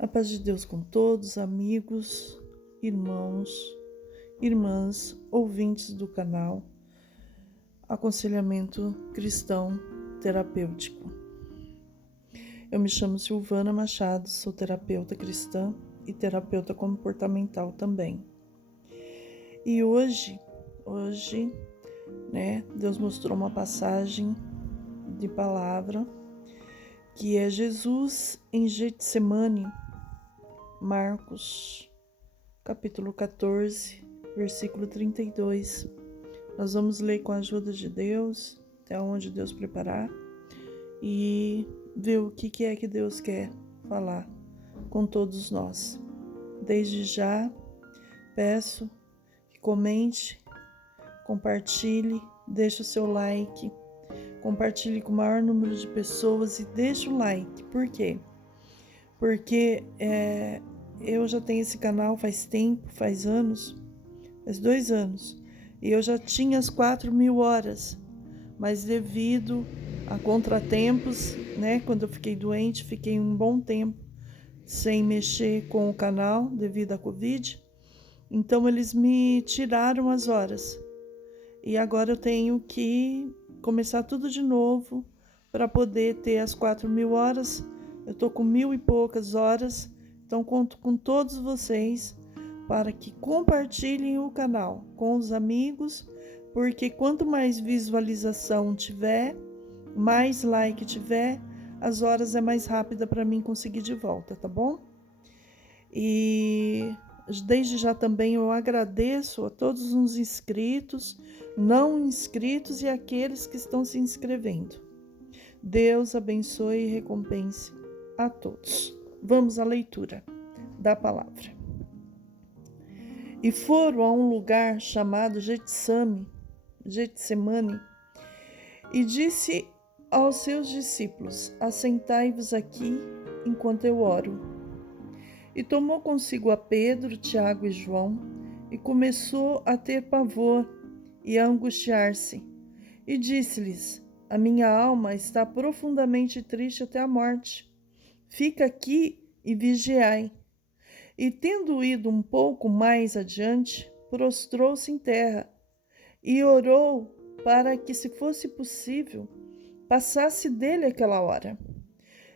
A paz de Deus com todos, amigos, irmãos, irmãs, ouvintes do canal Aconselhamento Cristão Terapêutico. Eu me chamo Silvana Machado, sou terapeuta cristã e terapeuta comportamental também. E hoje, Deus mostrou uma passagem de palavra que é Jesus em Getsemane, Marcos, capítulo 14, versículo 32. Nós vamos ler com a ajuda de Deus, até onde Deus preparar, e ver o que é que Deus quer falar com todos nós. Desde já, peço que comente, compartilhe, deixe o seu like, compartilhe com o maior número de pessoas e deixe o like. Por quê? Porque eu já tenho esse canal faz tempo, faz 2 anos, e eu já tinha as 4.000 horas, mas devido a contratempos, quando eu fiquei doente, fiquei um bom tempo sem mexer com o canal devido à Covid, então eles me tiraram as horas, e agora eu tenho que começar tudo de novo para poder ter as 4.000 horas. Eu estou com 1.000 e poucas horas, então conto com todos vocês para que compartilhem o canal com os amigos, porque quanto mais visualização tiver, mais like tiver, as horas é mais rápida para mim conseguir de volta, tá bom? E desde já também eu agradeço a todos os inscritos, não inscritos e aqueles que estão se inscrevendo. Deus abençoe e recompense a todos. Vamos à leitura da palavra. E foram a um lugar chamado Getsemane, e disse aos seus discípulos: assentai-vos aqui enquanto eu oro. E tomou consigo a Pedro, Tiago e João, e começou a ter pavor e a angustiar-se. E disse-lhes: a minha alma está profundamente triste até a morte. Fica aqui e vigiai. E tendo ido um pouco mais adiante, prostrou-se em terra e orou para que, se fosse possível, passasse dele aquela hora.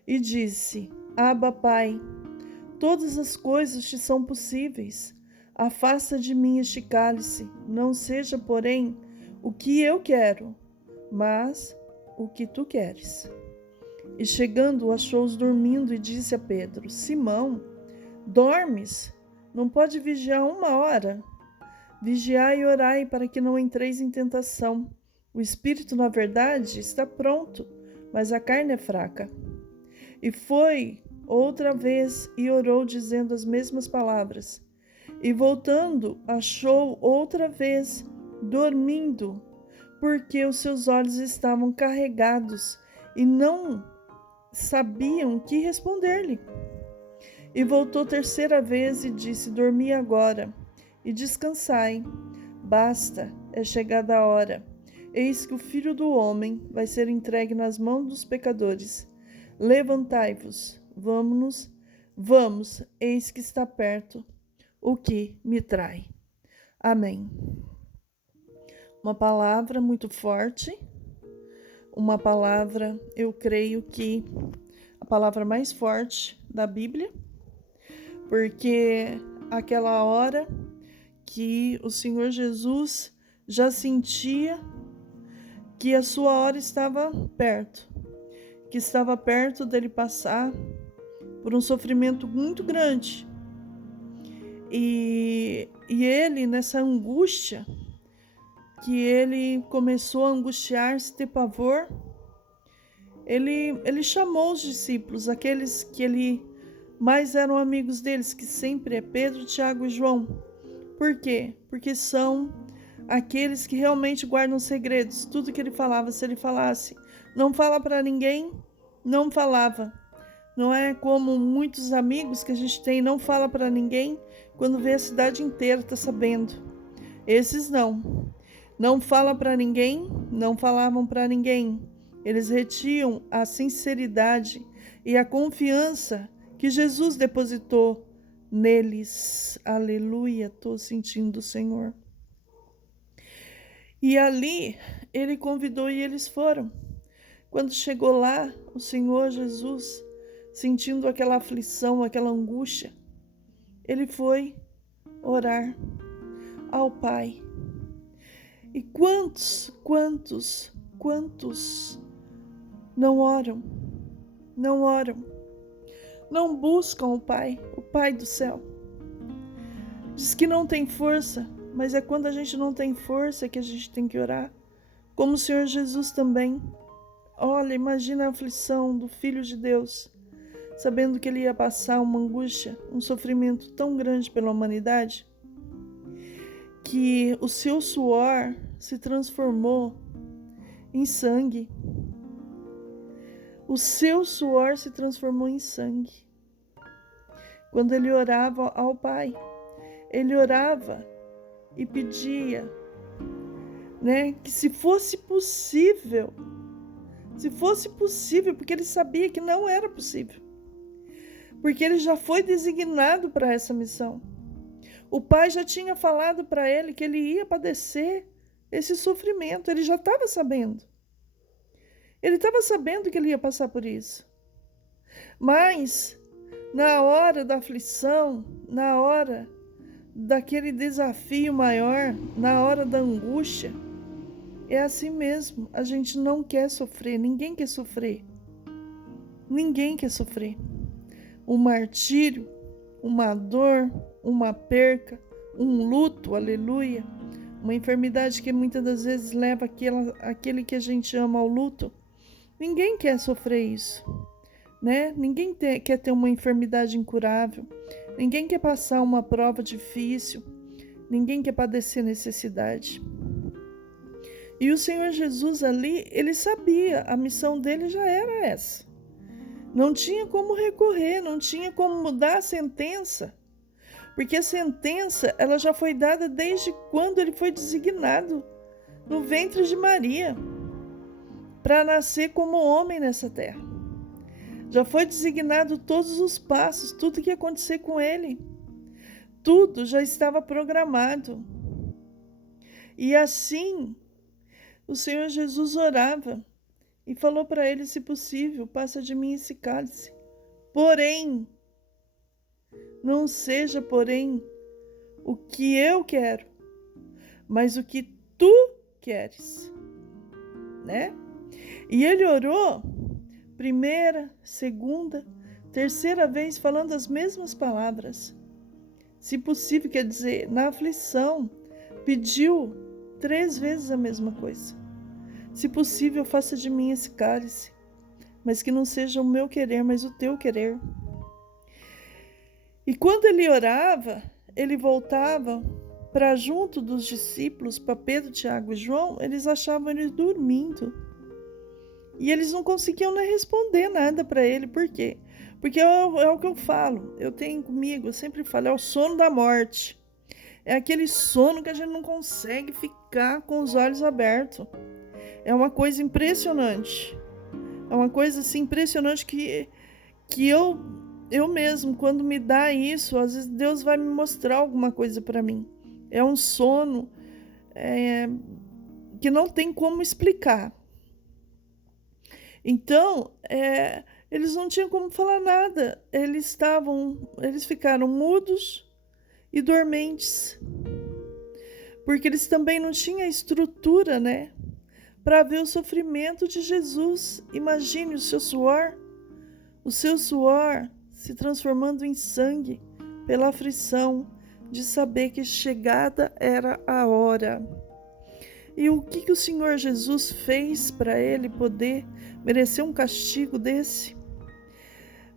E disse: Abba, Pai, todas as coisas te são possíveis. Afasta de mim este cálice, não seja, porém, o que eu quero, mas o que tu queres. E chegando, achou-os dormindo e disse a Pedro: Simão, dormes? Não pode vigiar 1 hora? Vigiai e orai para que não entreis em tentação. O espírito, na verdade, está pronto, mas a carne é fraca. E foi outra vez e orou, dizendo as mesmas palavras. E voltando, achou outra vez dormindo, porque os seus olhos estavam carregados e não sabiam que responder-lhe. E voltou 3ª vez e disse: dormi agora e descansai. Basta, é chegada a hora. Eis que o Filho do Homem vai ser entregue nas mãos dos pecadores. Levantai-vos, vamos, eis que está perto o que me trai. Amém. Uma palavra muito forte, uma palavra, eu creio que a palavra mais forte da Bíblia, porque aquela hora que o Senhor Jesus já sentia que a sua hora estava perto, que estava perto dele passar por um sofrimento muito grande. E ele, nessa angústia, que ele começou a angustiar-se, ter pavor, ele chamou os discípulos, aqueles que ele mais eram amigos deles, que sempre é Pedro, Tiago e João. Por quê? Porque são aqueles que realmente guardam segredos. Tudo que ele falava, se ele falasse, não fala para ninguém, não falava. Não é como muitos amigos que a gente tem, não fala para ninguém, quando vê a cidade inteira tá sabendo. Esses não fala para ninguém, não falavam para ninguém. Eles retinham a sinceridade e a confiança que Jesus depositou neles. Aleluia, estou sentindo o Senhor. E ali ele convidou e eles foram. Quando chegou lá, o Senhor Jesus, sentindo aquela aflição, aquela angústia, ele foi orar ao Pai. E quantos não oram, não buscam o Pai do céu. Diz que não tem força, mas é quando a gente não tem força que a gente tem que orar. Como o Senhor Jesus também. Olha, imagina a aflição do Filho de Deus, sabendo que ele ia passar uma angústia, um sofrimento tão grande pela humanidade, que o seu suor se transformou em sangue. O seu suor se transformou em sangue. Quando ele orava ao Pai, ele orava e pedia, que se fosse possível, porque ele sabia que não era possível, porque ele já foi designado para essa missão. O Pai já tinha falado para ele que ele ia padecer esse sofrimento, ele já estava sabendo. Ele estava sabendo que ele ia passar por isso. Mas, na hora da aflição, na hora daquele desafio maior, na hora da angústia, é assim mesmo. A gente não quer sofrer, ninguém quer sofrer. Ninguém quer sofrer. Um martírio, uma dor, uma perca, um luto, aleluia. Uma enfermidade que muitas das vezes leva aquele que a gente ama ao luto. Ninguém quer sofrer isso, Ninguém quer ter uma enfermidade incurável. Ninguém quer passar uma prova difícil. Ninguém quer padecer necessidade. E o Senhor Jesus ali, ele sabia, a missão dele já era essa. Não tinha como recorrer, não tinha como mudar a sentença. Porque a sentença, ela já foi dada desde quando ele foi designado no ventre de Maria, para nascer como homem nessa terra. Já foi designado todos os passos, tudo que ia acontecer com ele. Tudo já estava programado. E assim, o Senhor Jesus orava e falou para ele, se possível, passa de mim esse cálice. Porém, não seja, o que eu quero, mas o que tu queres, E ele orou, primeira, segunda, terceira vez, falando as mesmas palavras. Se possível, quer dizer, na aflição, pediu 3 vezes a mesma coisa. Se possível, faça de mim esse cálice, mas que não seja o meu querer, mas o teu querer. E quando ele orava, ele voltava para junto dos discípulos, para Pedro, Tiago e João, eles achavam ele dormindo. E eles não conseguiam nem responder nada para ele. Por quê? Porque é o que eu falo, eu tenho comigo, eu sempre falo, é o sono da morte. É aquele sono que a gente não consegue ficar com os olhos abertos. É uma coisa impressionante. É uma coisa assim impressionante que eu mesmo, quando me dá isso, às vezes Deus vai me mostrar alguma coisa para mim. É um sono que não tem como explicar. Então, eles não tinham como falar nada. Eles ficaram mudos e dormentes. Porque eles também não tinham estrutura, para ver o sofrimento de Jesus. Imagine o seu suor se transformando em sangue pela aflição de saber que chegada era a hora. E o que o Senhor Jesus fez para ele poder merecer um castigo desse?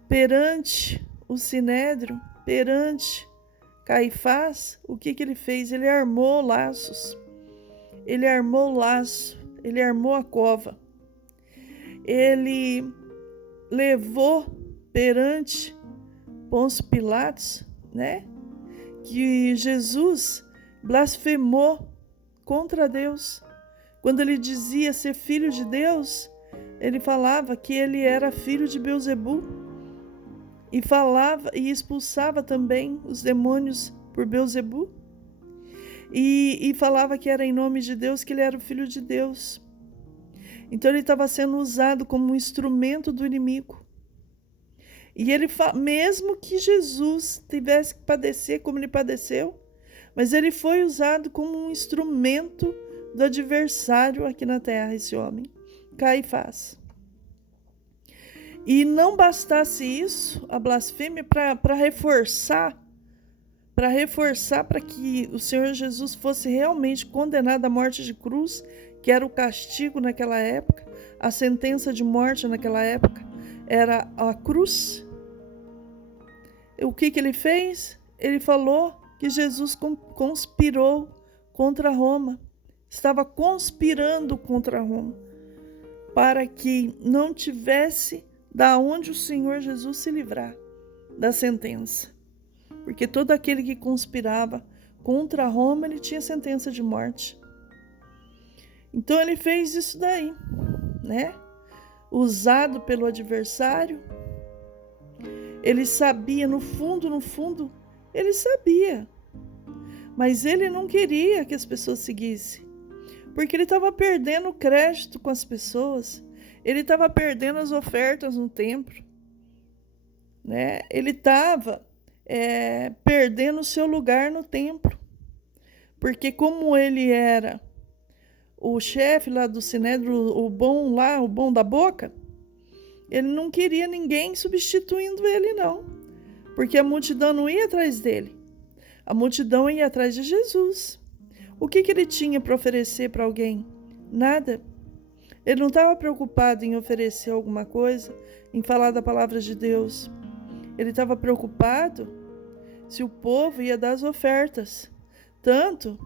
Perante o Sinédrio, perante Caifás, o que ele fez? Ele armou laços, ele armou o laço, ele armou a cova, ele levou perante Pôncio Pilatos, que Jesus blasfemou contra Deus. Quando ele dizia ser filho de Deus, ele falava que ele era filho de Belzebu. e falava e expulsava também os demônios por Beelzebu, e falava que era em nome de Deus, que ele era o Filho de Deus. Então ele estava sendo usado como um instrumento do inimigo. E ele, mesmo que Jesus tivesse que padecer como ele padeceu, mas ele foi usado como um instrumento do adversário aqui na terra, esse homem, Caifás. E não bastasse isso, a blasfêmia, para reforçar para que o Senhor Jesus fosse realmente condenado à morte de cruz, que era o castigo naquela época, a sentença de morte naquela época era a cruz. O que ele fez? Ele falou que Jesus conspirou contra Roma, estava conspirando contra Roma, para que não tivesse da onde o Senhor Jesus se livrar da sentença. Porque todo aquele que conspirava contra Roma, ele tinha sentença de morte. Então ele fez isso daí, né? Usado pelo adversário. Ele sabia, no fundo, ele sabia. Mas ele não queria que as pessoas seguissem. Porque ele estava perdendo crédito com as pessoas. Ele estava perdendo as ofertas no templo, né? Ele estava perdendo o seu lugar no templo. Porque como ele era o chefe lá do Sinédrio, o bom da boca, ele não queria ninguém substituindo ele, não. Porque a multidão não ia atrás dele. A multidão ia atrás de Jesus. O que ele tinha para oferecer para alguém? Nada. Ele não estava preocupado em oferecer alguma coisa, em falar da palavra de Deus. Ele estava preocupado se o povo ia dar as ofertas. Tanto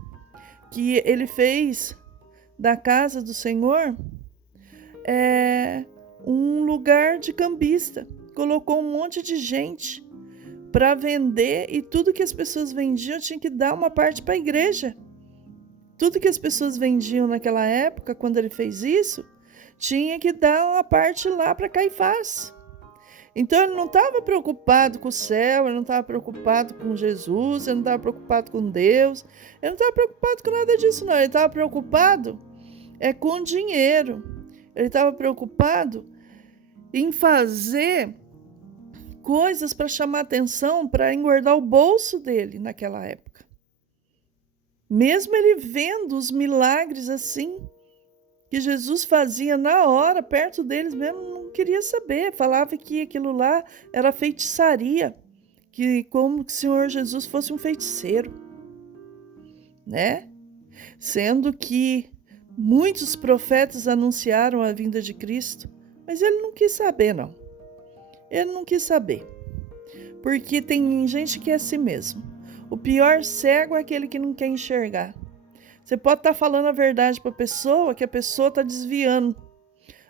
que ele fez da casa do Senhor um lugar de cambista. Colocou um monte de gente para vender e tudo que as pessoas vendiam tinha que dar uma parte para a igreja. Tudo que as pessoas vendiam naquela época, quando ele fez isso, tinha que dar uma parte lá para Caifás. Então ele não estava preocupado com o céu, ele não estava preocupado com Jesus, ele não estava preocupado com Deus, ele não estava preocupado com nada disso, não. Ele estava preocupado com dinheiro. Ele estava preocupado em fazer coisas para chamar atenção, para engordar o bolso dele naquela época. Mesmo ele vendo os milagres assim, que Jesus fazia na hora, perto deles mesmo, não queria saber. Falava que aquilo lá era feitiçaria, que como que o Senhor Jesus fosse um feiticeiro, né? Sendo que muitos profetas anunciaram a vinda de Cristo, mas ele não quis saber, não. Ele não quis saber, porque tem gente que é assim mesmo. O pior cego é aquele que não quer enxergar. Você pode estar falando a verdade para a pessoa, que a pessoa está desviando.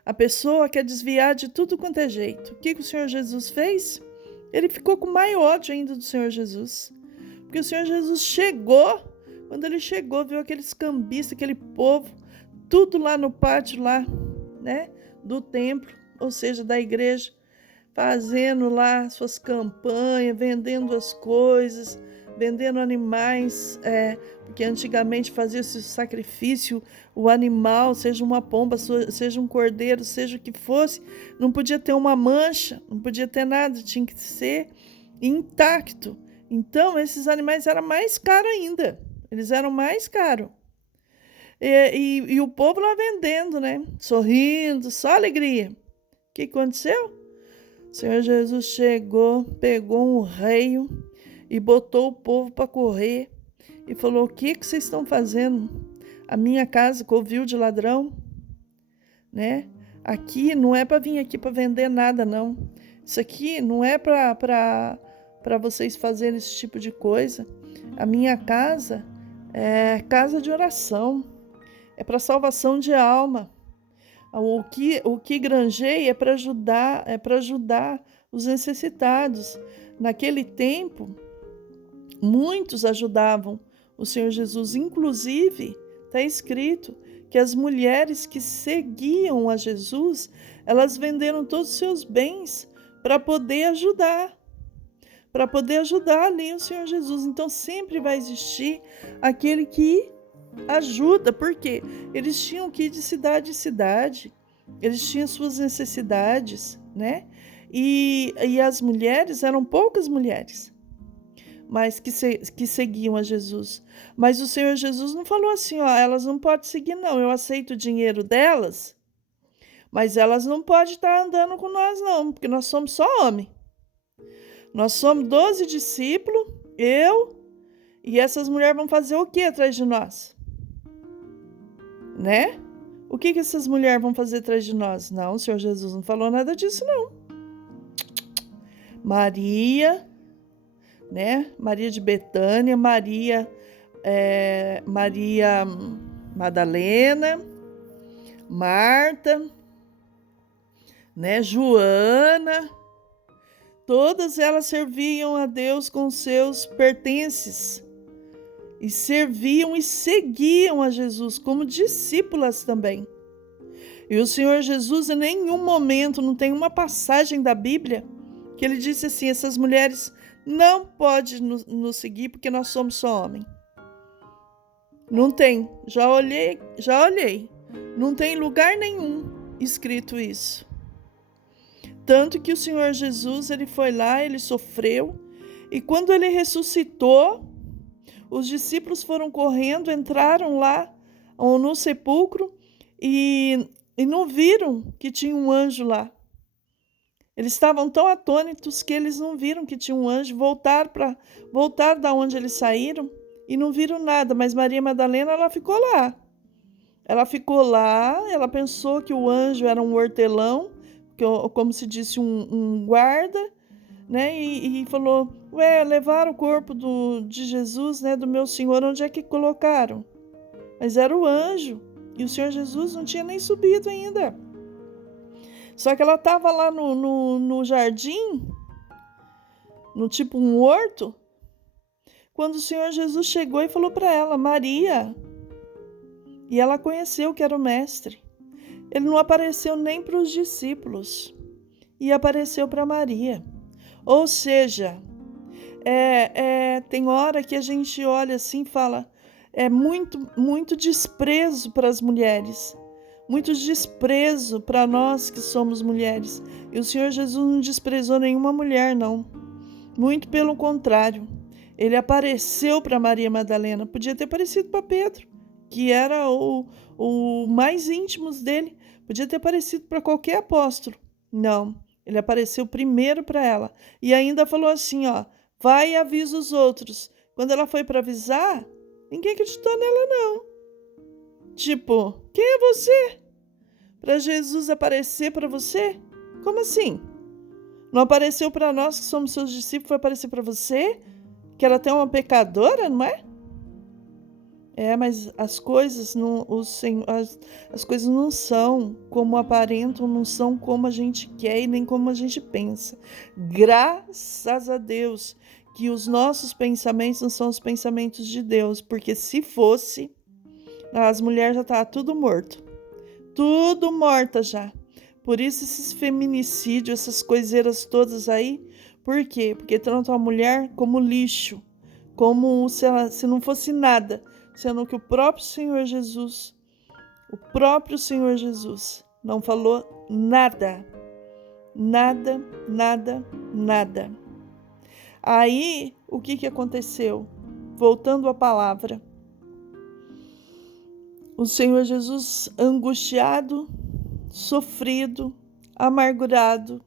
A pessoa quer desviar de tudo quanto é jeito. O que o Senhor Jesus fez? Ele ficou com mais ódio ainda do Senhor Jesus. Porque o Senhor Jesus chegou, quando ele chegou, viu aqueles cambistas, aquele povo, tudo lá no pátio lá, né, do templo, ou seja, da igreja, fazendo lá suas campanhas, vendendo as coisas, vendendo animais, porque antigamente fazia-se sacrifício, o animal, seja uma pomba, seja um cordeiro, seja o que fosse, não podia ter uma mancha, não podia ter nada, tinha que ser intacto. Então, esses animais eram mais caros ainda, eles eram mais caros. E o povo lá vendendo, né? Sorrindo, só alegria. O que aconteceu? O Senhor Jesus chegou, pegou um reio e botou o povo para correr e falou: o que vocês estão fazendo? A minha casa covil de ladrão, né? Aqui não é para vir aqui para vender nada, não. Isso aqui não é para vocês fazerem esse tipo de coisa. A minha casa é casa de oração, é para salvação de alma. O que granjei é para ajudar os necessitados. Naquele tempo, muitos ajudavam o Senhor Jesus. Inclusive, está escrito que as mulheres que seguiam a Jesus, elas venderam todos os seus bens para poder ajudar, para poder ajudar ali o Senhor Jesus. Então sempre vai existir aquele que ajuda, porque eles tinham que ir de cidade em cidade, eles tinham suas necessidades, né? E as mulheres, eram poucas mulheres, mas que seguiam a Jesus. Mas o Senhor Jesus não falou assim, ó, elas não podem seguir não, eu aceito o dinheiro delas, mas elas não podem estar andando com nós não, porque nós somos só homem. Nós somos 12 discípulos, eu e essas mulheres vão fazer o que atrás de nós? Né? O que essas mulheres vão fazer atrás de nós? Não, o Senhor Jesus não falou nada disso não. Maria, né? Maria de Betânia, Maria Madalena, Marta, né? Joana, todas elas serviam a Deus com seus pertences e serviam e seguiam a Jesus como discípulas também. E o Senhor Jesus, em nenhum momento, não tem uma passagem da Bíblia que ele disse assim, essas mulheres não podem nos seguir porque nós somos só homem. Não tem, já olhei. Não tem lugar nenhum escrito isso. Tanto que o Senhor Jesus, ele foi lá, ele sofreu, e quando ele ressuscitou, os discípulos foram correndo, entraram lá no sepulcro e não viram que tinha um anjo lá. Eles estavam tão atônitos que eles não viram que tinha um anjo, voltar da onde eles saíram e não viram nada, mas Maria Madalena, ela ficou lá. Ela pensou que o anjo era um hortelão, como se disse, um guarda, né? E falou, levaram o corpo de Jesus, né, do meu Senhor, onde é que colocaram? Mas era o anjo, e o Senhor Jesus não tinha nem subido ainda. Só que ela estava lá no jardim, no tipo um horto, quando o Senhor Jesus chegou e falou para ela, Maria, e ela conheceu que era o mestre. Ele não apareceu nem para os discípulos, e apareceu para Maria. Ou seja, tem hora que a gente olha assim e fala, muito desprezo para as mulheres, muito desprezo para nós que somos mulheres. E o Senhor Jesus não desprezou nenhuma mulher, não. Muito pelo contrário. Ele apareceu para Maria Madalena, podia ter aparecido para Pedro, que era o mais íntimo dele, podia ter aparecido para qualquer apóstolo. Não, ele apareceu primeiro para ela. E ainda falou assim, ó, vai e avisa os outros. Quando ela foi para avisar, ninguém acreditou nela, não. Tipo, quem é você? Para Jesus aparecer para você? Como assim? Não apareceu para nós que somos seus discípulos, foi aparecer para você? Que ela tem uma pecadora, não é? Mas as coisas as coisas não são como aparentam, não são como a gente quer e nem como a gente pensa. Graças a Deus que os nossos pensamentos não são os pensamentos de Deus, porque se fosse, as mulheres já estavam tudo morta já. Por isso esses feminicídios, essas coiseiras todas aí, por quê? Porque tratam a mulher como lixo, como se não fosse nada, sendo que o próprio Senhor Jesus não falou nada. Aí, o que aconteceu? Voltando à palavra, o Senhor Jesus angustiado, sofrido, amargurado,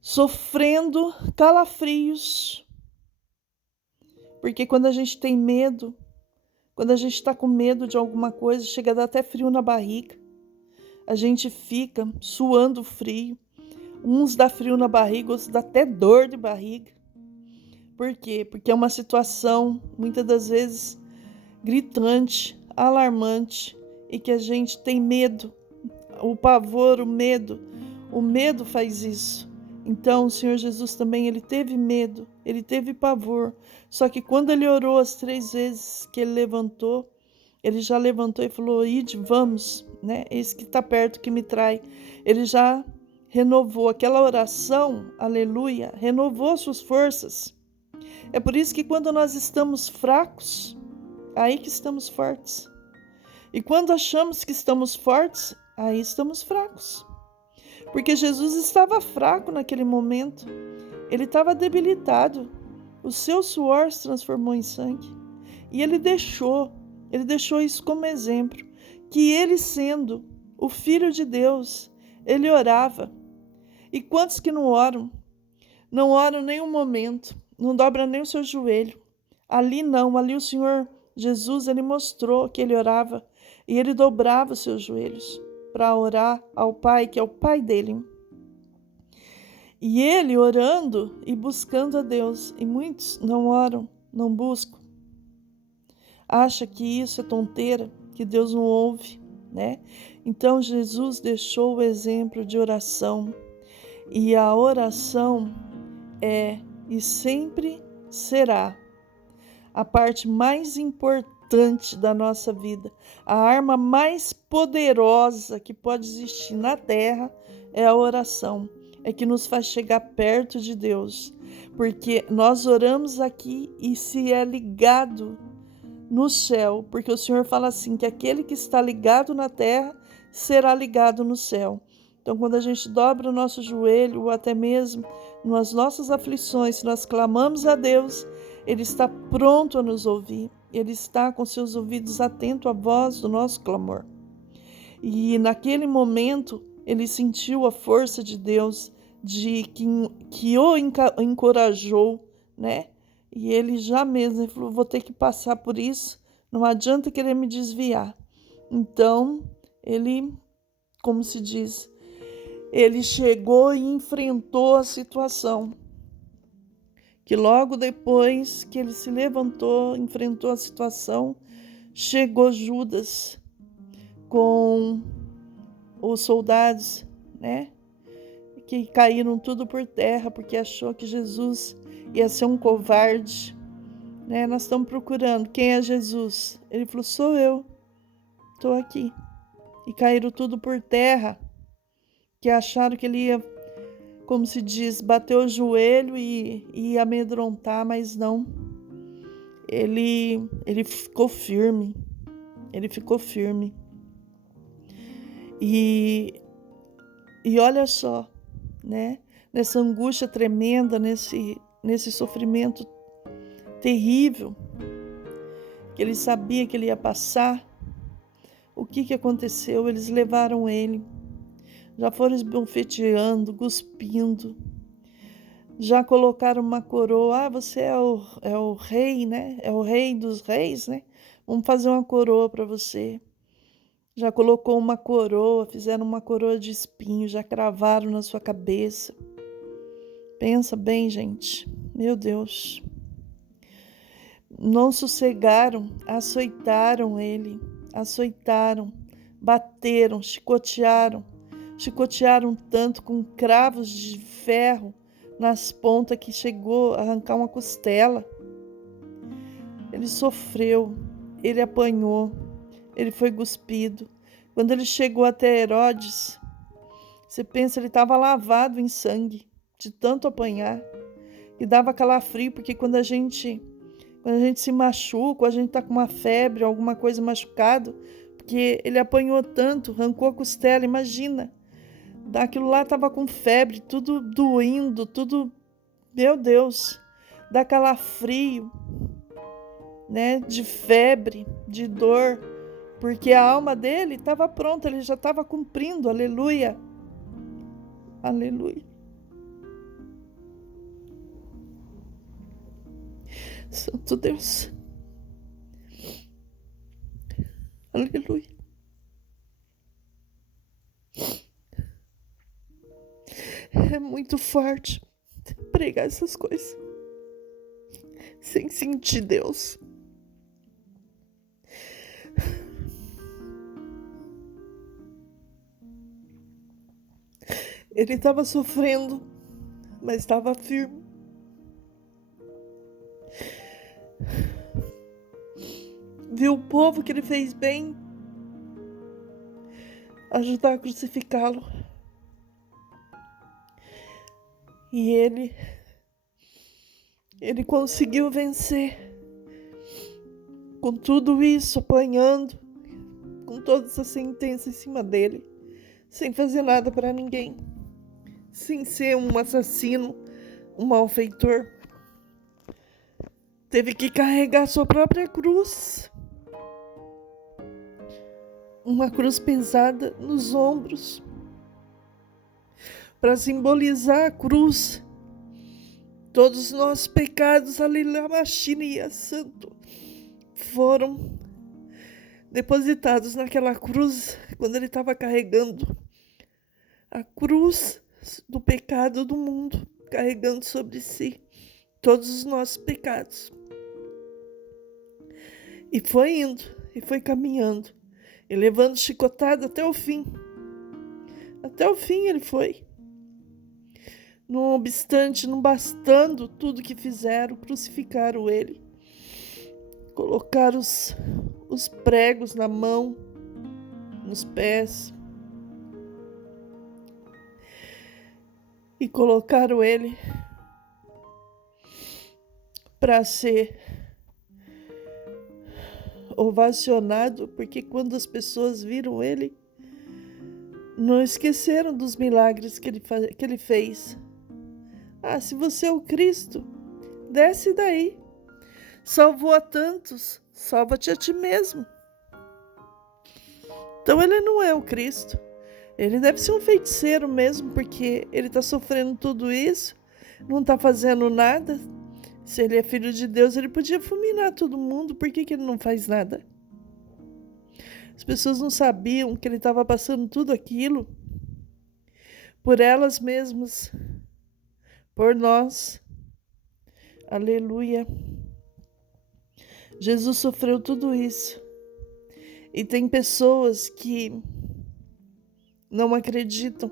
sofrendo calafrios, porque quando a gente tem medo, quando a gente está com medo de alguma coisa, chega a dar até frio na barriga, a gente fica suando frio, uns dá frio na barriga, outros dá até dor de barriga. Por quê? Porque é uma situação, muitas das vezes, gritante, alarmante, e que a gente tem medo, o pavor, o medo faz isso. Então o Senhor Jesus também, ele teve medo, ele teve pavor, só que quando ele orou as 3 vezes que ele levantou, ele já levantou e falou, ide, vamos, né? Esse que está perto que me trai. Ele já renovou aquela oração, aleluia, renovou suas forças. É por isso que quando nós estamos fracos, aí que estamos fortes. E quando achamos que estamos fortes, aí estamos fracos. Porque Jesus estava fraco naquele momento. Ele estava debilitado. O seu suor se transformou em sangue. E ele deixou isso como exemplo. Que ele, sendo o Filho de Deus, ele orava. E quantos que não oram? Não oram nem um momento. Não dobra nem o seu joelho. Ali não, ali o Senhor Jesus, ele mostrou que ele orava. E ele dobrava os seus joelhos para orar ao Pai, que é o Pai dele. E ele orando e buscando a Deus. E muitos não oram, não buscam. Acha que isso é tonteira, que Deus não ouve, né? Então Jesus deixou o exemplo de oração. E a oração é e sempre será a parte mais importante da nossa vida. A arma mais poderosa que pode existir na terra é a oração. É que nos faz chegar perto de Deus. Porque nós oramos aqui e se é ligado no céu. Porque o Senhor fala assim, que aquele que está ligado na terra será ligado no céu. Então, quando a gente dobra o nosso joelho, ou até mesmo nas nossas aflições, se nós clamamos a Deus, Ele está pronto a nos ouvir. Ele está com seus ouvidos atentos à voz do nosso clamor. E naquele momento, ele sentiu a força de Deus, que o encorajou, né? E ele já mesmo, ele falou, vou ter que passar por isso, não adianta querer me desviar. Então, ele, como se diz, ele chegou e enfrentou a situação. Que logo depois que ele se levantou, enfrentou a situação, chegou Judas com os soldados, né? Que caíram tudo por terra porque achou que Jesus ia ser um covarde, né? Nós estamos procurando quem é Jesus. Ele falou, sou eu, estou aqui. E caíram tudo por terra, que acharam que ele ia, como se diz, bater o joelho e amedrontar, mas não. Ele ficou firme. Ele ficou firme. E olha só, né? Nessa angústia tremenda, nesse sofrimento terrível, que ele sabia que ele ia passar, o que aconteceu? Eles levaram ele, já foram esbofeteando, cuspindo, já colocaram uma coroa. Ah, você é o rei, né? É o rei dos reis, né? Vamos fazer uma coroa para você. Já colocou uma coroa, fizeram uma coroa de espinho, já cravaram na sua cabeça. Pensa bem, gente. Meu Deus. Não sossegaram, açoitaram ele, açoitaram, bateram, chicotearam tanto com cravos de ferro nas pontas que chegou a arrancar uma costela. Ele sofreu, ele apanhou, ele foi cuspido. Quando ele chegou até Herodes, você pensa, ele estava lavado em sangue, de tanto apanhar. E dava calafrio, porque quando a gente se machuca, a gente está com uma febre, alguma coisa machucado, porque ele apanhou tanto, arrancou a costela, imagina. Daquilo lá estava com febre, tudo doendo, tudo, meu Deus, dá calafrio, né, de febre, de dor, porque a alma dele estava pronta, ele já estava cumprindo, aleluia, aleluia. Santo Deus, aleluia. É muito forte pregar essas coisas sem sentir Deus. Ele estava sofrendo, mas estava firme. Viu o povo que ele fez bem, ajudar a crucificá-lo. E ele conseguiu vencer com tudo isso, apanhando, com toda essa sentença em cima dele, sem fazer nada para ninguém, sem ser um assassino, um malfeitor. Teve que carregar sua própria cruz, uma cruz pesada nos ombros, para simbolizar a cruz. Todos os nossos pecados, Alilamachina Santo, foram depositados naquela cruz, quando ele estava carregando a cruz do pecado do mundo, carregando sobre si todos os nossos pecados. E foi indo, e foi caminhando, e levando chicotada até o fim. Até o fim ele foi. Não obstante, não bastando tudo que fizeram, crucificaram ele. Colocaram os pregos na mão, nos pés. E colocaram ele para ser ovacionado, porque quando as pessoas viram ele, não esqueceram dos milagres que ele fez. Ah, se você é o Cristo, desce daí. Salvou a tantos, salva-te a ti mesmo. Então ele não é o Cristo. Ele deve ser um feiticeiro mesmo, porque ele está sofrendo tudo isso, não está fazendo nada. Se ele é filho de Deus, ele podia fulminar todo mundo. Por que ele não faz nada? As pessoas não sabiam que ele estava passando tudo aquilo por elas mesmas, por nós. Aleluia. Jesus sofreu tudo isso. E tem pessoas que não acreditam.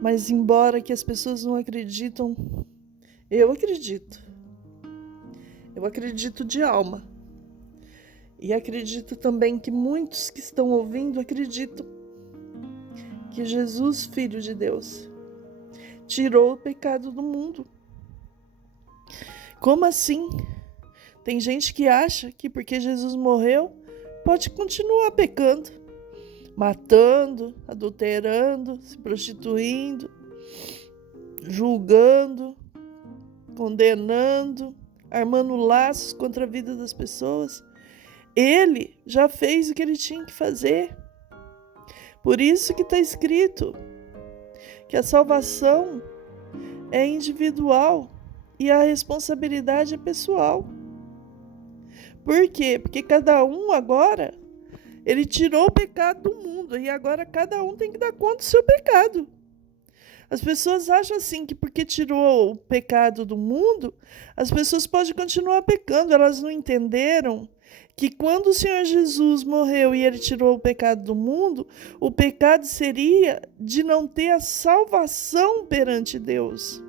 Mas embora que as pessoas não acreditam, eu acredito. Eu acredito de alma. E acredito também que muitos que estão ouvindo acreditam que Jesus, Filho de Deus, tirou o pecado do mundo. Como assim? Tem gente que acha que porque Jesus morreu, pode continuar pecando, matando, adulterando, se prostituindo, julgando, condenando, armando laços contra a vida das pessoas. Ele já fez o que ele tinha que fazer. Por isso que está escrito que a salvação é individual e a responsabilidade é pessoal. Por quê? Porque cada um agora, ele tirou o pecado do mundo e agora cada um tem que dar conta do seu pecado. As pessoas acham assim que porque tirou o pecado do mundo, as pessoas podem continuar pecando. Elas não entenderam que quando o Senhor Jesus morreu e ele tirou o pecado do mundo, o pecado seria de não ter a salvação perante Deus.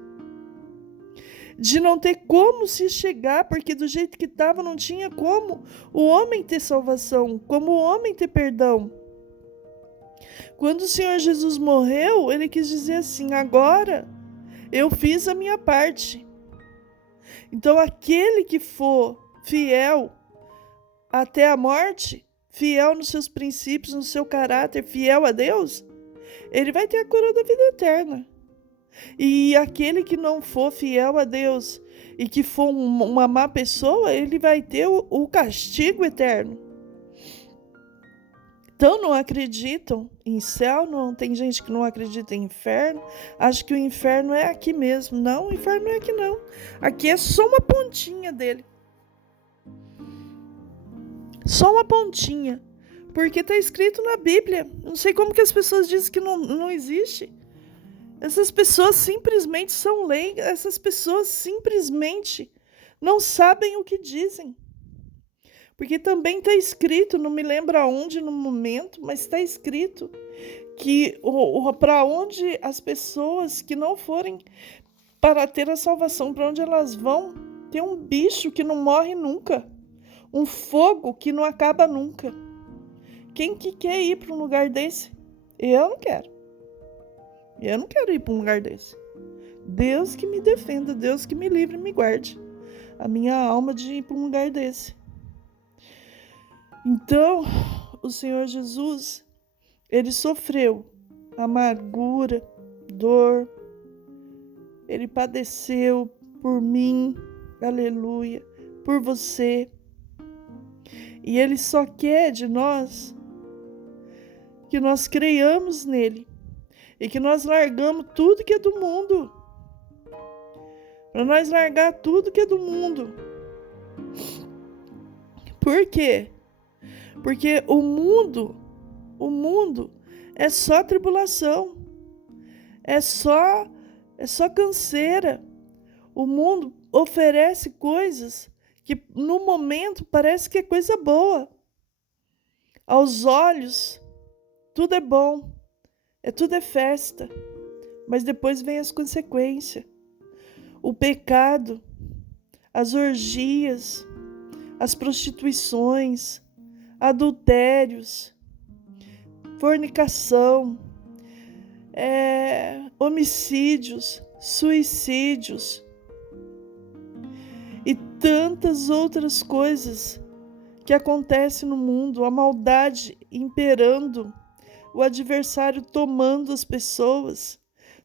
De não ter como se chegar, porque do jeito que estava não tinha como o homem ter salvação, como o homem ter perdão. Quando o Senhor Jesus morreu, ele quis dizer assim: agora eu fiz a minha parte. Então aquele que for fiel até a morte, fiel nos seus princípios, no seu caráter, fiel a Deus, ele vai ter a coroa da vida eterna. E aquele que não for fiel a Deus e que for uma má pessoa, ele vai ter o castigo eterno. Então não acreditam em céu, não tem gente que não acredita em inferno, acha que o inferno é aqui mesmo. Não, o inferno não é aqui não. Aqui é só uma pontinha dele. Só uma pontinha. Porque está escrito na Bíblia. Não sei como que as pessoas dizem que não existe. Essas pessoas simplesmente são leigas, essas pessoas simplesmente não sabem o que dizem. Porque também está escrito, não me lembro aonde no momento, mas está escrito que para onde as pessoas que não forem para ter a salvação, para onde elas vão, tem um bicho que não morre nunca, um fogo que não acaba nunca. Quem que quer ir para um lugar desse? Eu não quero. Eu não quero ir para um lugar desse. Deus que me defenda, Deus que me livre e me guarde a minha alma de ir para um lugar desse. Então, o Senhor Jesus, ele sofreu amargura, dor, ele padeceu por mim, aleluia, por você. E ele só quer de nós que nós creiamos nele e que nós largamos tudo que é do mundo. Para nós largar tudo que é do mundo. Por quê? Porque o mundo é só tribulação. É só canseira. O mundo oferece coisas que no momento parece que é coisa boa. Aos olhos, tudo é bom, tudo é festa, mas depois vem as consequências. O pecado, as orgias, as prostituições, adultérios, fornicação, homicídios, suicídios e tantas outras coisas que acontecem no mundo, a maldade imperando, o adversário tomando as pessoas.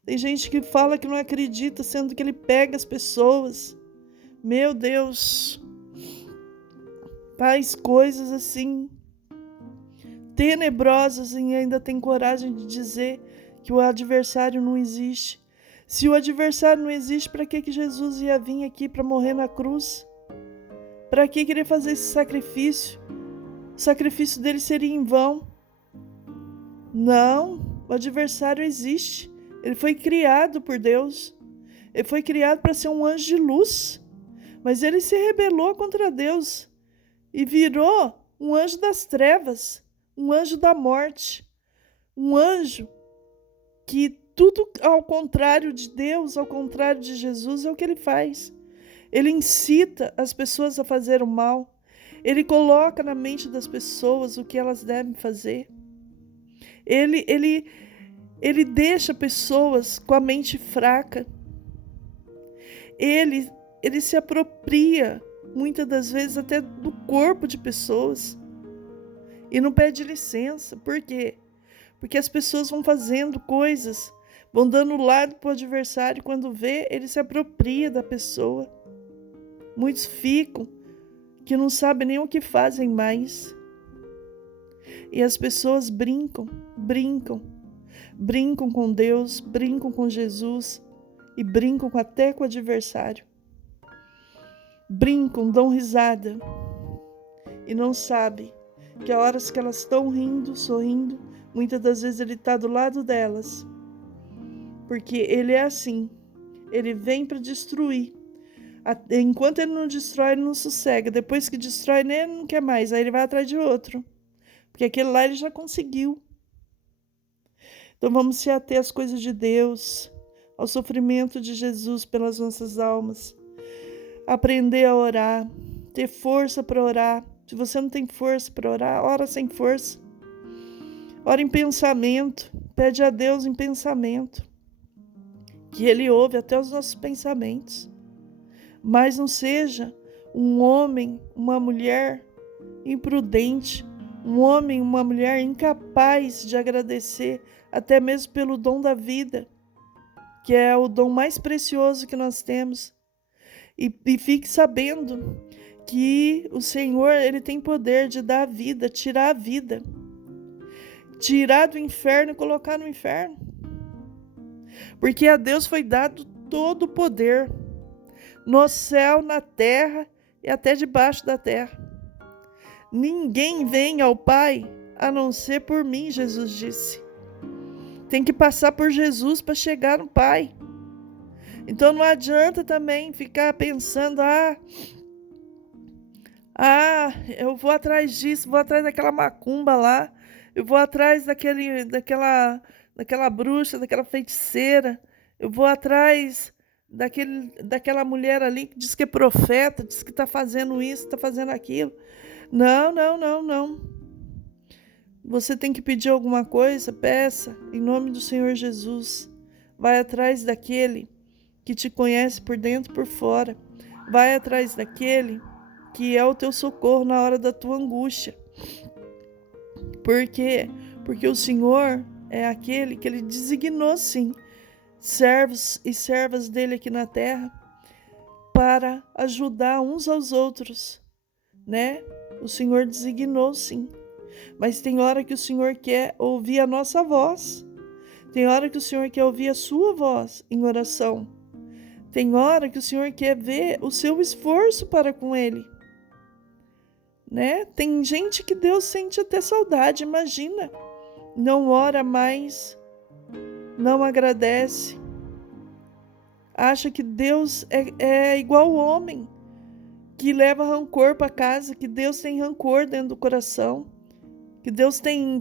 Tem gente que fala que não acredita, sendo que ele pega as pessoas. Meu Deus, faz coisas assim tenebrosas e ainda tem coragem de dizer que o adversário não existe. Se o adversário não existe, para que Jesus ia vir aqui para morrer na cruz? Para que querer fazer esse sacrifício? O sacrifício dele seria em vão. Não, o adversário existe. Ele foi criado por Deus. Ele foi criado para ser um anjo de luz. Mas ele se rebelou contra Deus e virou um anjo das trevas, um anjo da morte, um anjo que tudo ao contrário de Deus, ao contrário de Jesus, é o que ele faz. Ele incita as pessoas a fazer o mal. Ele coloca na mente das pessoas o que elas devem fazer. Ele deixa pessoas com a mente fraca. Ele se apropria, muitas das vezes, até do corpo de pessoas. E não pede licença. Por quê? Porque as pessoas vão fazendo coisas, vão dando lado para o adversário. Quando vê, ele se apropria da pessoa. Muitos ficam que não sabem nem o que fazem mais. E as pessoas brincam com Deus, brincam com Jesus e brincam até com o adversário. Brincam, dão risada e não sabem que a horas que elas estão rindo, sorrindo, muitas das vezes ele está do lado delas. Porque ele é assim, ele vem para destruir. Enquanto ele não destrói, ele não sossega. Depois que destrói, ele não quer mais, aí ele vai atrás de outro. Porque aquele lá ele já conseguiu. Então vamos se ater às coisas de Deus, ao sofrimento de Jesus pelas nossas almas. Aprender a orar, ter força para orar. Se você não tem força para orar, ora sem força. Ora em pensamento, pede a Deus em pensamento, que Ele ouve até os nossos pensamentos. Mas não seja um homem, uma mulher imprudente, um homem, uma mulher incapaz de agradecer, até mesmo pelo dom da vida, que é o dom mais precioso que nós temos. E fique sabendo que o Senhor, Ele tem poder de dar a vida, tirar a vida, tirar do inferno e colocar no inferno. Porque a Deus foi dado todo o poder, no céu, na terra e até debaixo da terra. Ninguém vem ao Pai a não ser por mim, Jesus disse. Tem que passar por Jesus para chegar no Pai. Então não adianta também ficar pensando, eu vou atrás disso, vou atrás daquela macumba lá, eu vou atrás daquela bruxa, daquela feiticeira, eu vou atrás daquela mulher ali que diz que é profeta, diz que está fazendo isso, está fazendo aquilo. Não. Você tem que pedir alguma coisa, peça, em nome do Senhor Jesus. Vai atrás daquele que te conhece por dentro e por fora. Vai atrás daquele que é o teu socorro na hora da tua angústia. Por quê? Porque o Senhor é aquele que Ele designou, sim, servos e servas dele aqui na terra para ajudar uns aos outros, né? O Senhor designou, sim. Mas tem hora que o Senhor quer ouvir a nossa voz. Tem hora que o Senhor quer ouvir a sua voz em oração. Tem hora que o Senhor quer ver o seu esforço para com Ele, né? Tem gente que Deus sente até saudade, imagina. Não ora mais, não agradece. Acha que Deus é igual o homem, que leva rancor para casa, que Deus tem rancor dentro do coração, que Deus tem,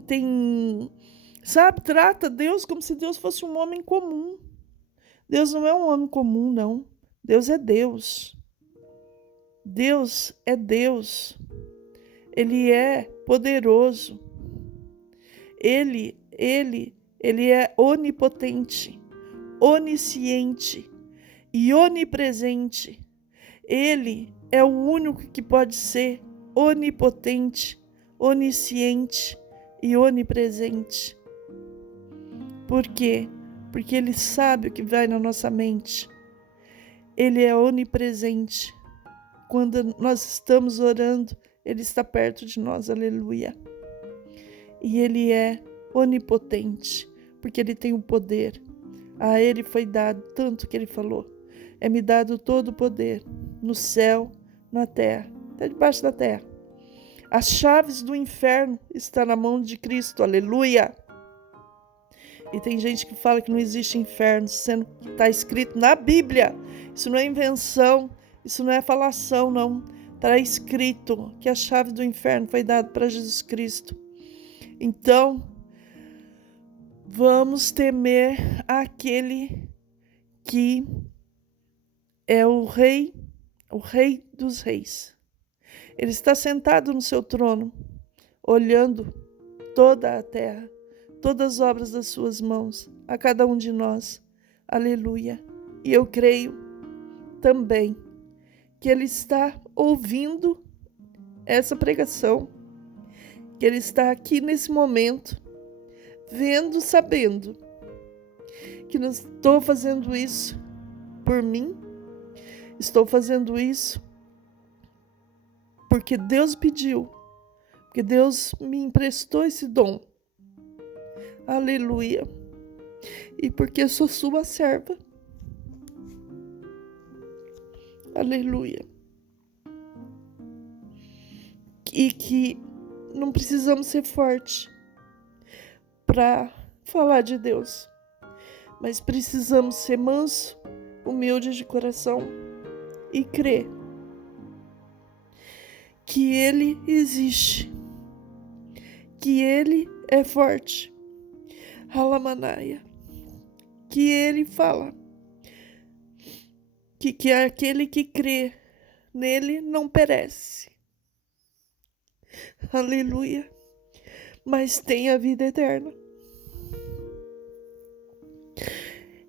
sabe, trata Deus como se Deus fosse um homem comum. Deus não é um homem comum, não. Deus é Deus. Deus é Deus. Ele é poderoso. Ele é onipotente, onisciente e onipresente. Ele é o único que pode ser onipotente, onisciente e onipresente. Por quê? Porque Ele sabe o que vai na nossa mente. Ele é onipresente. Quando nós estamos orando, Ele está perto de nós, aleluia. E Ele é onipotente, porque Ele tem o poder. A Ele foi dado tanto que Ele falou: é-me dado todo o poder, no céu, na terra, até debaixo da terra. As chaves do inferno estão na mão de Cristo, aleluia. E tem gente que fala que não existe inferno, sendo que está escrito na Bíblia. Isso não é invenção, isso não é falação, não. Está escrito que a chave do inferno foi dada para Jesus Cristo. Então, vamos temer aquele que é o Rei dos Reis. Ele está sentado no seu trono, olhando toda a terra, todas as obras das suas mãos, a cada um de nós. Aleluia. E eu creio também que Ele está ouvindo essa pregação, que Ele está aqui nesse momento, vendo, sabendo que não estou fazendo isso por mim, estou fazendo isso porque Deus pediu, porque Deus me emprestou esse dom. Aleluia. E porque eu sou sua serva. Aleluia. E que não precisamos ser fortes para falar de Deus, mas precisamos ser manso, humildes de coração e crer que Ele existe, que Ele é forte. Alamanaia, que Ele fala que aquele que crê nele não perece. Aleluia. Mas tem a vida eterna.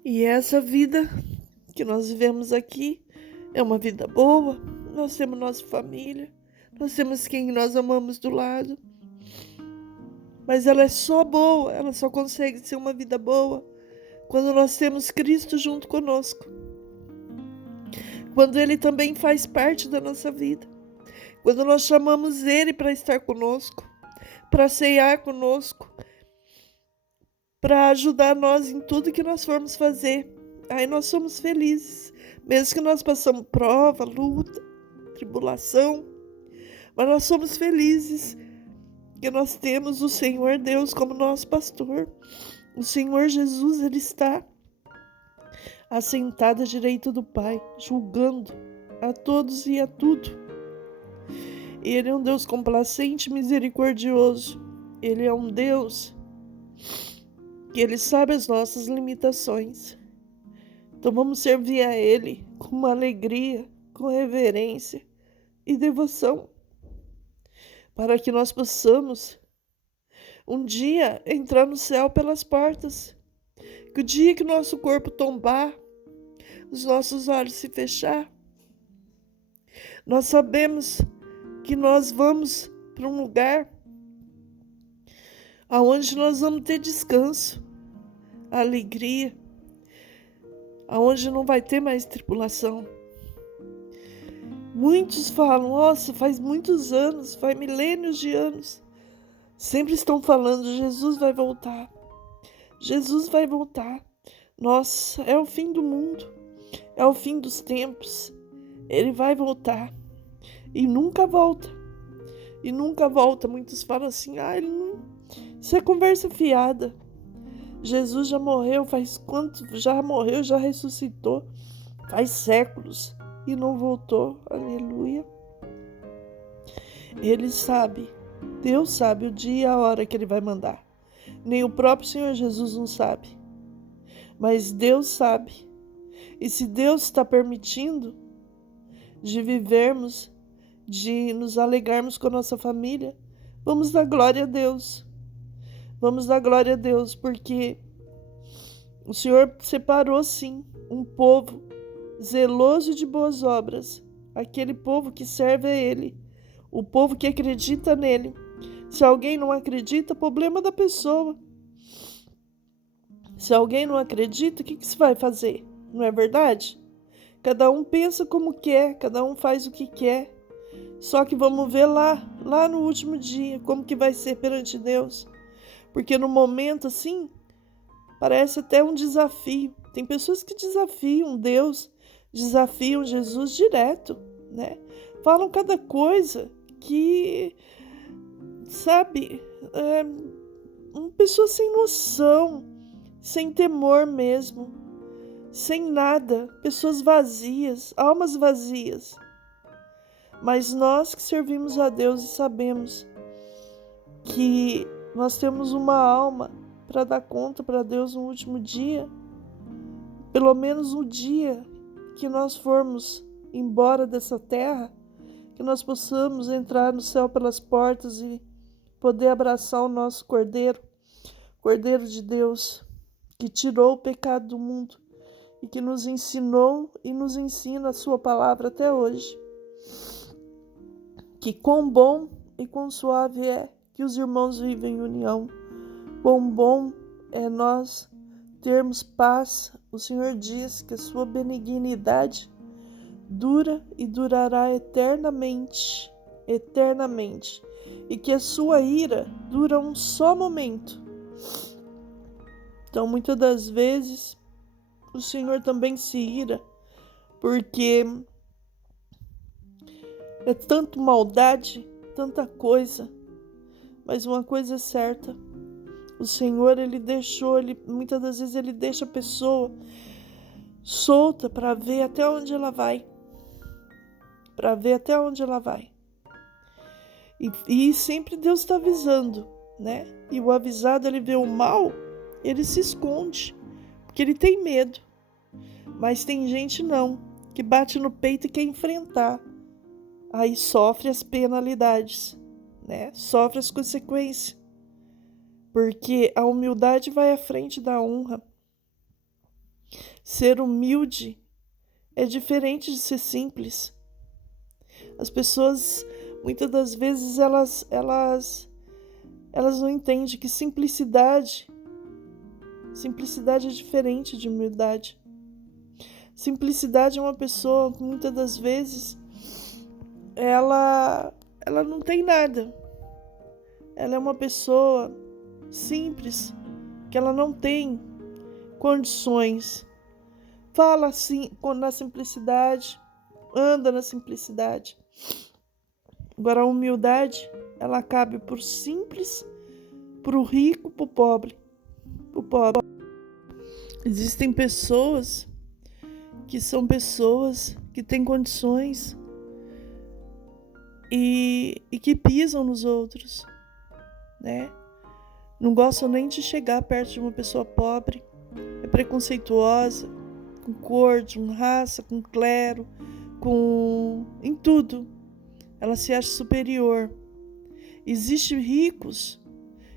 E essa vida que nós vivemos aqui é uma vida boa. Nós temos nossa família, nós temos quem nós amamos do lado. Mas ela é só boa, ela só consegue ser uma vida boa quando nós temos Cristo junto conosco. Quando Ele também faz parte da nossa vida. Quando nós chamamos Ele para estar conosco, para ceiar conosco, para ajudar nós em tudo que nós formos fazer. Aí nós somos felizes, mesmo que nós passamos prova, luta, tribulação, mas nós somos felizes que nós temos o Senhor Deus como nosso pastor. O Senhor Jesus, Ele está assentado à direita do Pai, julgando a todos e a tudo. E Ele é um Deus complacente e misericordioso. Ele é um Deus que Ele sabe as nossas limitações. Então vamos servir a Ele com uma alegria, com reverência e devoção, para que nós possamos um dia entrar no céu pelas portas. Que o dia que nosso corpo tombar, os nossos olhos se fechar, nós sabemos que nós vamos para um lugar aonde nós vamos ter descanso, alegria, aonde não vai ter mais tribulação. Muitos falam, nossa, faz muitos anos, faz milênios de anos, sempre estão falando, Jesus vai voltar, Jesus vai voltar. Nossa, é o fim do mundo, é o fim dos tempos, ele vai voltar e nunca volta, e nunca volta. Muitos falam assim, ele não... isso é conversa fiada, Jesus já morreu, já ressuscitou, faz séculos e não voltou, aleluia. Ele sabe, Deus sabe o dia e a hora que ele vai mandar, nem o próprio Senhor Jesus não sabe, mas Deus sabe. E se Deus está permitindo de vivermos, de nos alegrarmos com a nossa família, vamos dar glória a Deus. Vamos dar glória a Deus, porque o Senhor separou sim um povo zeloso de boas obras, aquele povo que serve a Ele, o povo que acredita nele. Se alguém não acredita, problema da pessoa. Se alguém não acredita, o que se vai fazer? Não é verdade? Cada um pensa como quer, cada um faz o que quer. Só que vamos ver lá no último dia, como que vai ser perante Deus. Porque no momento assim, parece até um desafio. Tem pessoas que desafiam Deus, desafiam Jesus direto, né? Falam cada coisa que, sabe, uma pessoa sem noção, sem temor mesmo, sem nada, pessoas vazias, almas vazias. Mas nós que servimos a Deus e sabemos que nós temos uma alma para dar conta para Deus no último dia, pelo menos um dia que nós formos embora dessa terra, que nós possamos entrar no céu pelas portas e poder abraçar o nosso Cordeiro de Deus, que tirou o pecado do mundo e que nos ensinou e nos ensina a sua palavra até hoje. Que quão bom e quão suave é que os irmãos vivem em união. Quão bom é nós termos paz. O Senhor diz que a sua benignidade dura e durará eternamente, eternamente. E que a sua ira dura um só momento. Então, muitas das vezes, o Senhor também se ira, porque é tanto maldade, tanta coisa. Mas uma coisa é certa, o Senhor, muitas das vezes ele deixa a pessoa solta para ver até onde ela vai. Para ver até onde ela vai. E sempre Deus está avisando, né? E o avisado, ele vê o mal, ele se esconde, porque ele tem medo. Mas tem gente não, que bate no peito e quer enfrentar. Aí sofre as penalidades, né? Sofre as consequências. Porque a humildade vai à frente da honra. Ser humilde é diferente de ser simples. As pessoas, muitas das vezes, elas não entendem que simplicidade é diferente de humildade. Simplicidade é uma pessoa que muitas das vezes ela não tem nada. Ela é uma pessoa simples, que ela não tem condições. Fala assim na simplicidade, anda na simplicidade. Agora a humildade, ela cabe pro simples, pro rico, pro pobre. Existem pessoas que são pessoas que têm condições e que pisam nos outros, né? Não gostam nem de chegar perto de uma pessoa pobre, é preconceituosa, com cor, com raça, com clero, em tudo. Ela se acha superior. Existem ricos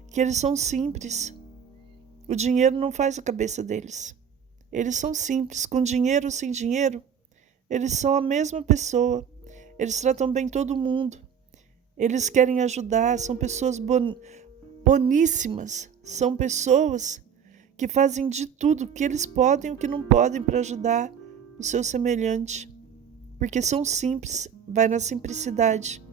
que eles são simples. O dinheiro não faz a cabeça deles. Eles são simples, com dinheiro ou sem dinheiro, eles são a mesma pessoa. Eles tratam bem todo mundo. Eles querem ajudar, são pessoas boníssimas. São pessoas que fazem de tudo o que eles podem e o que não podem para ajudar o seu semelhante. Porque são simples, vai na simplicidade.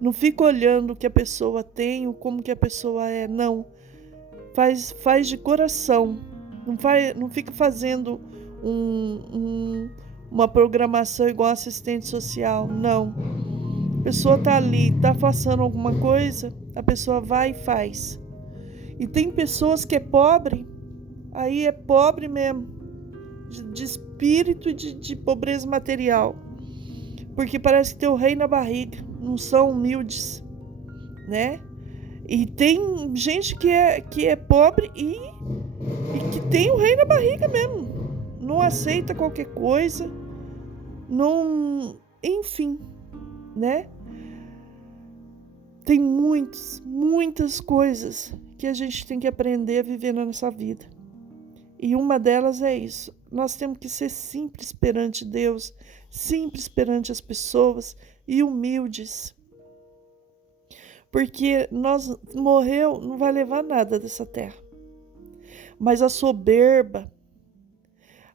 Não fica olhando o que a pessoa tem ou como que a pessoa é, não. Faz de coração. Não fica fazendo uma programação igual assistente social, não. A pessoa está ali, está passando alguma coisa, a pessoa vai e faz. E tem pessoas que é pobre, aí é pobre mesmo, de espírito e de pobreza material. Porque parece que tem o rei na barriga, não são humildes, né? E tem gente que é pobre e que tem o rei na barriga mesmo. Não aceita qualquer coisa, não, enfim, né? Tem muitas coisas que a gente tem que aprender a viver na nossa vida. E uma delas é isso. Nós temos que ser simples perante Deus, simples perante as pessoas e humildes. Porque nós morreu, não vai levar nada dessa terra. Mas a soberba,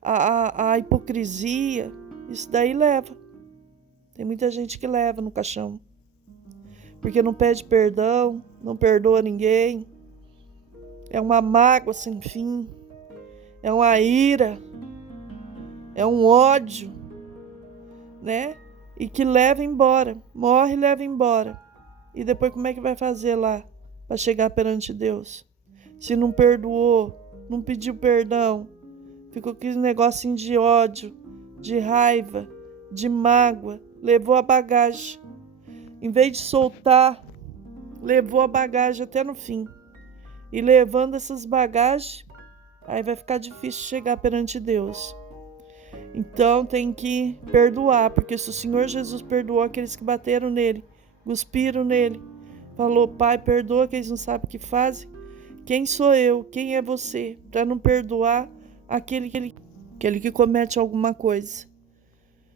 a hipocrisia, isso daí leva. Tem muita gente que leva no caixão. Porque não pede perdão, não perdoa ninguém. É uma mágoa sem fim. É uma ira. É um ódio, né? E que leva embora. Morre e leva embora. E depois como é que vai fazer lá para chegar perante Deus? Se não perdoou, não pediu perdão, ficou com aquele negocinho de ódio, de raiva, de mágoa, levou a bagagem. Em vez de soltar, levou a bagagem até no fim. E levando essas bagagens, aí vai ficar difícil chegar perante Deus. Então tem que perdoar, porque se o Senhor Jesus perdoou aqueles que bateram nele, cuspiram nele, falou: Pai, perdoa que eles não sabem o que fazem. Quem sou eu? Quem é você? Para não perdoar aquele que comete alguma coisa,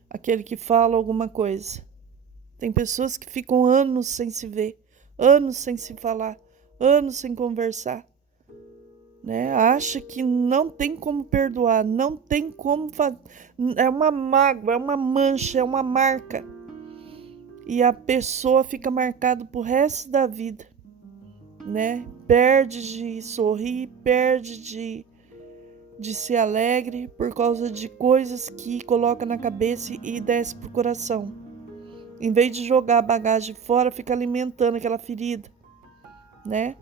aquele que fala alguma coisa. Tem pessoas que ficam anos sem se ver, anos sem se falar, anos sem conversar, né? Acha que não tem como perdoar, não tem como fazer. É uma mágoa, é uma mancha, é uma marca. E a pessoa fica marcada pro resto da vida, né? Perde de sorrir, perde de ser alegre por causa de coisas que coloca na cabeça e desce pro coração. Em vez de jogar a bagagem fora, fica alimentando aquela ferida, né?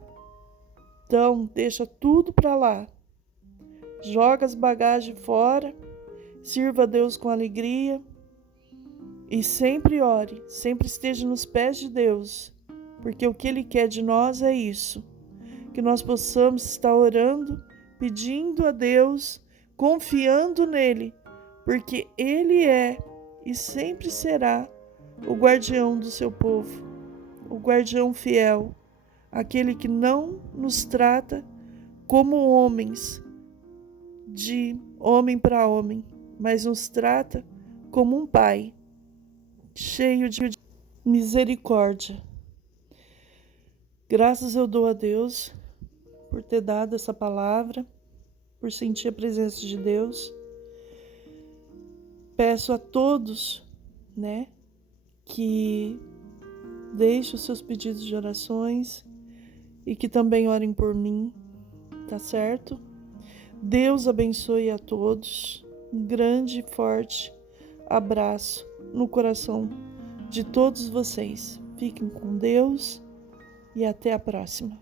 Então, deixa tudo para lá. Joga as bagagens fora, sirva a Deus com alegria e sempre ore, sempre esteja nos pés de Deus, porque o que Ele quer de nós é isso, que nós possamos estar orando, pedindo a Deus, confiando nele, porque Ele é e sempre será o guardião do seu povo, o guardião fiel, aquele que não nos trata como homens, de homem para homem, mas nos trata como um pai, cheio de misericórdia. Graças eu dou a Deus por ter dado essa palavra, por sentir a presença de Deus. Peço a todos, né, que deixem os seus pedidos de orações e que também orem por mim, tá certo? Deus abençoe a todos. Um grande e forte abraço no coração de todos vocês. Fiquem com Deus e até a próxima.